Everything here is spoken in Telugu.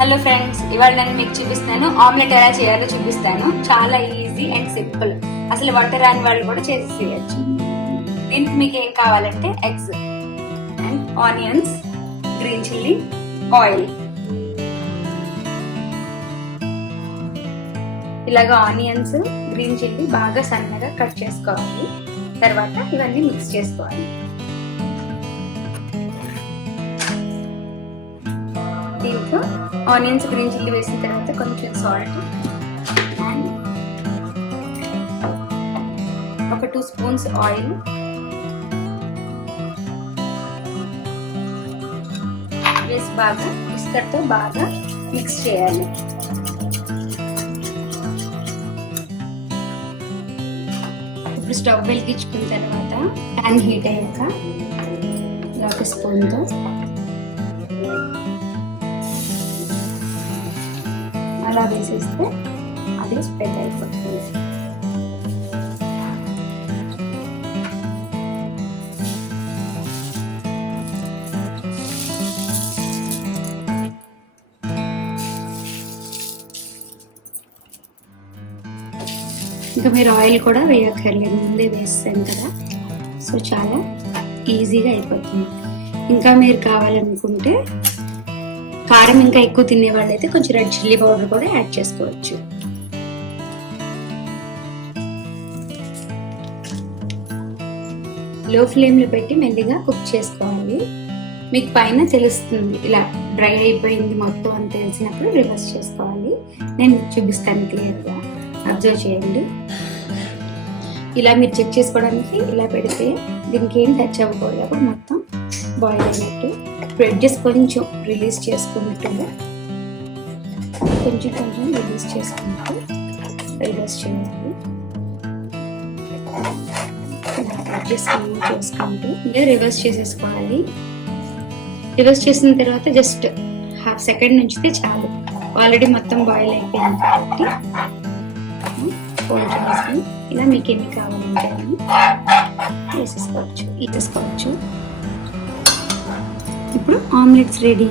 హలో ఫ్రెండ్స్, ఇవాళ నేను మీకు చూపిస్తాను ఆమ్లెట్ ఎలా చేయాలో చూపిస్తాను. చాలా ఈజీ అండ్ సింపుల్. అసలు వంట రాని వాళ్ళు కూడా చేసేయచ్చు. దీనికి మీకు ఏం కావాలంటే eggs and onions, green chilli, oil. ఇలాగా ఆనియన్స్, గ్రీన్ చిల్లీ బాగా సన్నగా కట్ చేసుకోవాలి. తర్వాత ఇవన్నీ మిక్స్ చేసుకోవాలి. దీంట్లో ఆనియన్స్, గ్రీన్ చిల్లీ వేసిన తర్వాత కొంచెం సాల్ట్ అండ్ ఒక 2 స్పూన్స్ ఆయిల్ వేసి బాగా విస్కర్తో బాగా మిక్స్ చేయాలి. ఇప్పుడు స్టవ్ వెలిగించుకున్న తర్వాత ప్యాన్ హీట్ అయ్యాక ఒక స్పూన్తో అలా వేసేస్తే అది స్ప్రెడ్ అయిపోతుంది. ఇంకా మీరు ఆయిల్ కూడా వేయక్కర్లేదు, ముందే వేస్తాను కదా, సో చాలా ఈజీగా అయిపోతుంది. ఇంకా మీరు కావాలనుకుంటే కారం ఇంకా ఎక్కువ తినే వాళ్ళైతే కొంచెం రెడ్ చిల్లీ పౌడర్ కూడా యాడ్ చేసుకోవచ్చు. లో ఫ్లేమ్లో పెట్టి మెల్లిగా కుక్ చేసుకోవాలి. మీకు పైన తెలుస్తుంది ఇలా డ్రై అయిపోయింది మొత్తం అని తెలిసినప్పుడు రివర్స్ చేసుకోవాలి. నేను చూపిస్తాను క్లియర్గా, అబ్జర్వ్ చేయండి. ఇలా మీరు చెక్ చేసుకోవడానికి ఇలా పెడితే దీనికి ఏం టచ్ అవ్వకూడదు, అప్పుడు మొత్తం బాయిల్ అయినట్టు. ఎడ్జెస్ కొంచెం రిలీజ్ చేసుకుంటూ కొంచెం రిలీజ్ చేసుకుంటూ రివర్స్ చేయాలి. ఎడ్జెస్ రిమూవ్ చేసుకుంటూ రివర్స్ చేసేసుకోవాలి. రివర్స్ చేసిన తర్వాత జస్ట్ హాఫ్ సెకండ్ ఉంచితే చాలు. ఆల్రెడీ మొత్తం బాయిల్ అయిపోయింది కాబట్టి ఫోల్డ్ చేసి ఇలా మీకు ఎన్ని కావాలంటే అని వేసేసుకోవచ్చు. ఇప్పుడు ఆమ్లెట్స్ రెడీ.